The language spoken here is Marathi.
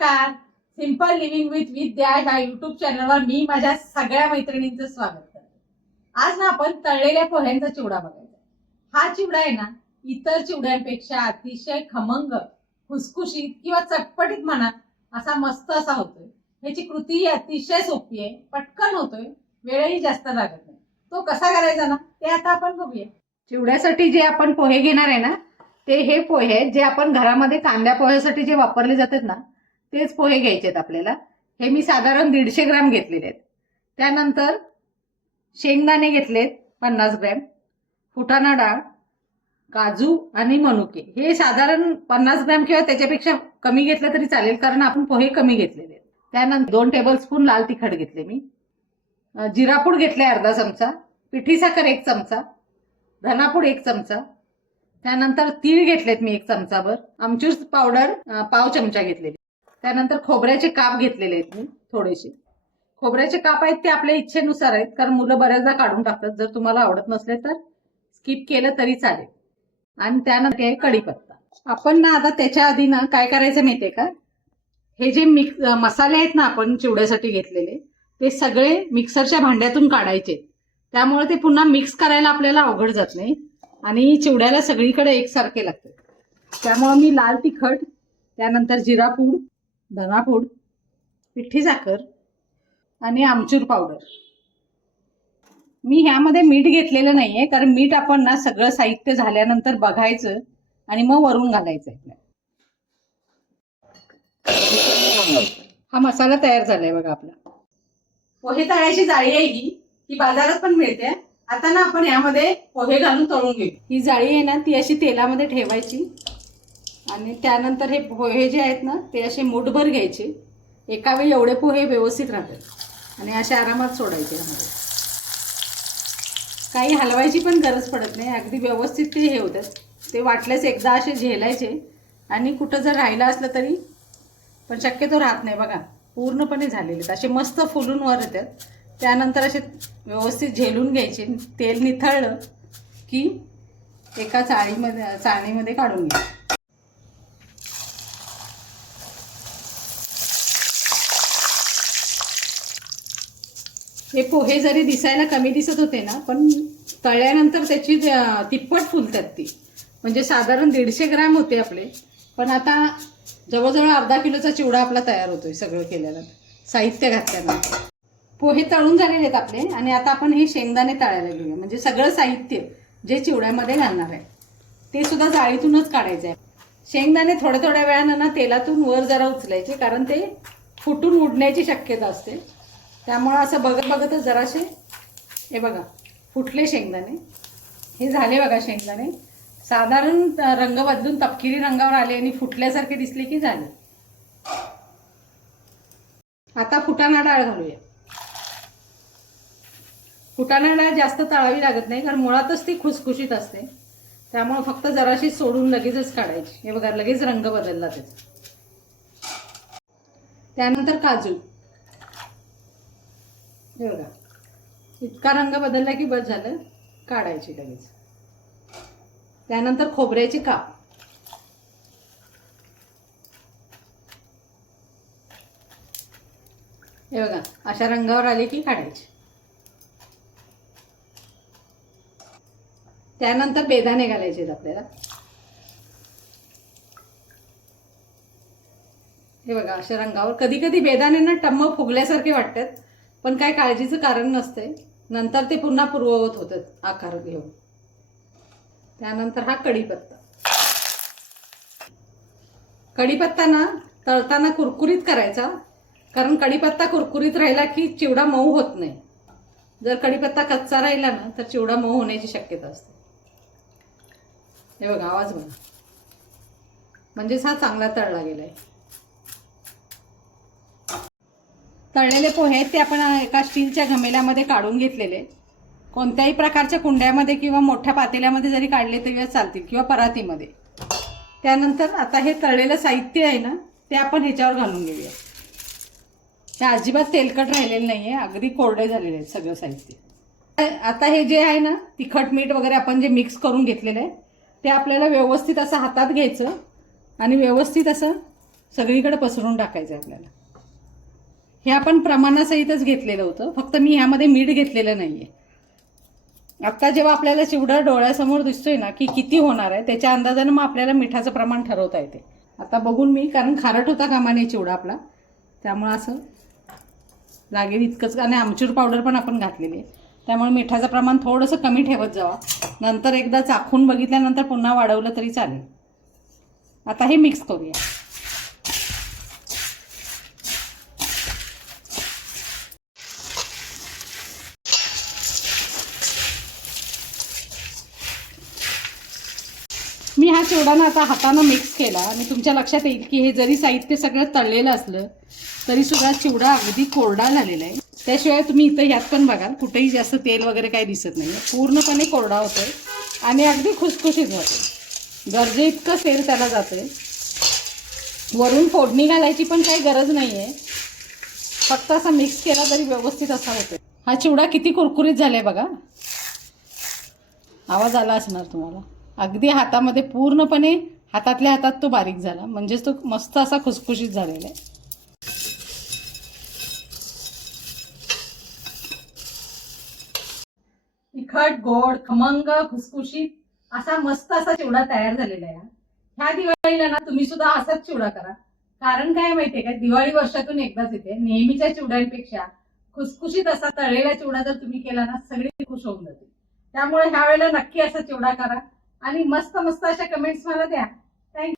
नमस्कार. सिंपल लिव्हिंग विथ विद्या ह्या युट्यूब चॅनलवर मी माझ्या सगळ्या मैत्रिणींचं स्वागत करते. आज ना आपण तळलेल्या पोह्यांचा चिवडा बघायचा हा चिवडा आहे ना इतर चिवड्यांपेक्षा अतिशय खमंग खुसखुशीत किंवा चटपटीत म्हणा असा मस्त असा होतोय. ह्याची कृती अतिशय सोपी आहे पटकन होतोय वेळही जास्त लागत नाही. तो कसा करायचा ना ते आता आपण बघूया. चिवड्यासाठी जे आपण पोहे घेणार आहे ना ते हे पोहे आहेत जे आपण घरामध्ये कांद्या पोह्यासाठी जे वापरले जातात ना तेच पोहे घ्यायचे आहेत आपल्याला. हे मी साधारण दीडशे ग्रॅम घेतलेले आहेत. त्यानंतर शेंगदाणे घेतलेत पन्नास ग्रॅम. फुटाणा डाळ काजू आणि मनुके. हे साधारण पन्नास ग्रॅम किंवा त्याच्यापेक्षा कमी घेतलं तरी चालेल कारण आपण पोहे कमी घेतलेले आहेत. त्यानंतर दोन टेबलस्पून लाल तिखट घेतले मी. जिरापूड घेतले अर्धा चमचा. पिठी साखर एक चमचा. धनापूड एक चमचा. त्यानंतर तीळ घेतलेत मी एक चमचाभर. आमचूर पावडर पाव चमचा घेतलेली. त्यानंतर खोबऱ्याचे काप घेतलेले आहेत मी थोडेसे. खोबऱ्याचे काप आहेत ते आपल्या इच्छेनुसार आहेत कारण मुलं बऱ्याचदा काढून टाकतात. जर तुम्हाला आवडत नसले तर स्किप केलं तरी चालेल. आणि त्यानंतर आहे कढीपत्ता. आपण ना आता त्याच्या आधी ना काय करायचं माहितीये का? हे जे मिक्स मसाले आहेत ना आपण चिवड्यासाठी घेतलेले ते सगळे मिक्सरच्या भांड्यातून काढायचे. त्यामुळे ते पुन्हा मिक्स करायला आपल्याला अवघड जात नाही. आणि चिवड्याला सगळीकडे एकसारखे लागते त्यामुळं मी लाल तिखट त्यानंतर जिरापूड धनापूड पिठी साखर आणि आमचूर पावडर मी ह्यामध्ये मीठ घेतलेलं नाहीये कारण मीठ आपण ना सगळं साहित्य झाल्यानंतर बघायचं आणि मग वरून घालायचं आपल्याला हा मसाला तयार झालाय बघा आपला. पोहे तळ्याची जाळी आहे ही. ही बाजारात पण मिळते. आता ना आपण यामध्ये पोहे घालून तळून घेऊ. ही जाळी आहे ना ती अशी तेलामध्ये ठेवायची. आणि त्यानंतर हे पोहे जे आहेत ना ते असे मुठभर घ्यायचे. एका वेळी एवढे पोहे व्यवस्थित राहतात. आणि असे आरामात सोडायचे यामध्ये काही हलवायची पण गरज पडत नाही. अगदी व्यवस्थित ते हे होतात. ते वाटल्यास एकदा असे झेलायचे. आणि कुठं जर राहिलं असलं तरी पण शक्यतो राहत नाही. बघा पूर्णपणे झालेले आहेत. असे मस्त फुलून वर येतात. त्यानंतर असे व्यवस्थित झेलून घ्यायचे. तेल निथळलं की एका चाळीमध्ये चाळणीमध्ये काढून घ्या हे पोहे जरी दिसायला कमी दिसत होते ना पण तळल्यानंतर त्याची तिप्पट फुलतात ती. म्हणजे साधारण दीडशे ग्रॅम होते आपले. पण आता जवळजवळ अर्धा किलोचा चिवडा आपला तयार होतोय सगळं केल्यानंतर साहित्य घातल्यानंतर. पोहे तळून झालेले आहेत आपले आणि आता आपण हे शेंगदाणे तळायला घेऊया. म्हणजे सगळं साहित्य जे चिवड्यामध्ये घालणार आहे ते सुद्धा जाळीतूनच काढायचं आहे. शेंगदाणे थोड्या थोड्या वेळानं ना तेलातून वर जरा उचलायचे कारण ते फुटून उडण्याची शक्यता असते. त्यामुळं असं बघत बघतच जरासे हे बघा फुटले शेंगदाणे. हे झाले बघा शेंगदाणे. साधारण रंग बदलून तपकिरी रंगावर आले आणि फुटल्यासारखे दिसले की झाले. आता फुटाणा डाळ घालूया. फुटाणा डाळ जास्त तळावी लागत नाही कारण मुळातच ती खुसखुशीत असते. त्यामुळं फक्त जराशी सोडून लगेचच काढायची. हे बघा लगेच रंग बदलला त्याचा. त्यानंतर काजू. हे बघा. इतका रंग बदलला की बस झालं काढायची लगेच. त्यानंतर खोबऱ्याची काप. हे बघा अशा रंगावर आले की काढायची. त्यानंतर बेदाणे घालायचे आहेत आपल्याला. हे बघा अशा रंगावर. कधी कधी बेदाणे ना टम्म फुगल्यासारखे वाटतात. पण काय काळजीचं कारण नसते नंतर ते पुन्हा पूर्ववत होतात आकार घेऊन. त्यानंतर हा कढीपत्ता. कढीपत्ता ना तळताना कुरकुरीत करायचा. कारण कढीपत्ता कुरकुरीत राहिला की चिवडा मऊ होत नाही. जर कढीपत्ता कच्चा राहिला ना तर चिवडा मऊ होण्याची शक्यता असते. हे बघा आवाज बघा. म्हणजेच हा चांगला तळला गेलाय. तळलेले पोहे आहेत ते आपण एका स्टीलच्या घमेल्यामध्ये काढून घेतलेले. कोणत्याही प्रकारच्या कुंड्यामध्ये किंवा मोठ्या पातेल्यामध्ये जरी काढले तरी चालतील किंवा परातीमध्ये. त्यानंतर आता हे तळलेलं साहित्य आहे ना ते आपण ह्याच्यावर घालून घेऊया. ते अजिबात तेलकट राहिलेलं नाही आहे अगदी कोरडे झालेले आहेत सगळं साहित्य. आता हे जे आहे ना तिखट मीठ वगैरे आपण जे मिक्स करून घेतलेलं आहे ते आपल्याला व्यवस्थित असं हातात घ्यायचं आणि व्यवस्थित असं सगळीकडे पसरून टाकायचं आहे आपल्याला. हे आपण प्रमाणासहितच घेतलेलं होतं. फक्त मी ह्यामध्ये मीठ घेतलेलं नाही आहे आत्ता जेव्हा आपल्याला चिवडा डोळ्यासमोर दिसतोय ना की किती होणार आहे त्याच्या अंदाजानं मग आपल्याला मिठाचं प्रमाण ठरवता येते. आता बघून मी कारण खारट होता कामाने चिवडा आपला. त्यामुळं असं लागेल इतकंच. आणि आमचूर पावडर पण आपण घातलेली आहे. त्यामुळे मिठाचं प्रमाण थोडंसं कमी ठेवत जावा. नंतर एकदा चाखून बघितल्यानंतर पुन्हा वाढवलं तरी चालेल. आता हे मिक्स करूया. मी हा चिवडा ना आता हातानं मिक्स केला आणि तुमच्या लक्षात येईल की हे जरी साहित्य सगळं तळलेलं असलं तरी सुद्धा चिवडा अगदी कोरडा झालेला आहे. त्याशिवाय तुम्ही इथं ह्यात पण बघाल कुठेही जास्त तेल वगैरे काही दिसत नाही पूर्णपणे कोरडा होतोय आणि अगदी खुसखुशीत होते गरजे इतकं तेल त्याला जाते वरून फोडणी घालायची पण काही गरज नाही आहे फक्त असा मिक्स केला तरी व्यवस्थित असा होतो हा चिवडा किती कुरकुरीत झाला आहे बघा. आवाज आला असणार तुम्हाला. अगदी हातामध्ये पूर्णपणे हातातल्या हातात तो बारीक झाला. म्हणजेच तो मस्त असा खुसखुशीत झालेला आहे. तिखट गोड खमंग खुसखुशीत असा मस्त असा चिवडा तयार झालेला आहे. ह्या दिवाळीला ना तुम्ही सुद्धा असाच चिवडा करा. कारण काय माहितीये का? दिवाळी वर्षातून एकदाच येते. नेहमीच्या चिवड्यांपेक्षा खुसखुशीत असा तळलेला चिवडा जर तुम्ही केला ना सगळी खुश होऊन जाते. त्यामुळे ह्या वेळेला नक्की असा चिवडा करा. आणि मस्त मस्त अशा कमेंट्स मला द्या. थँक्यू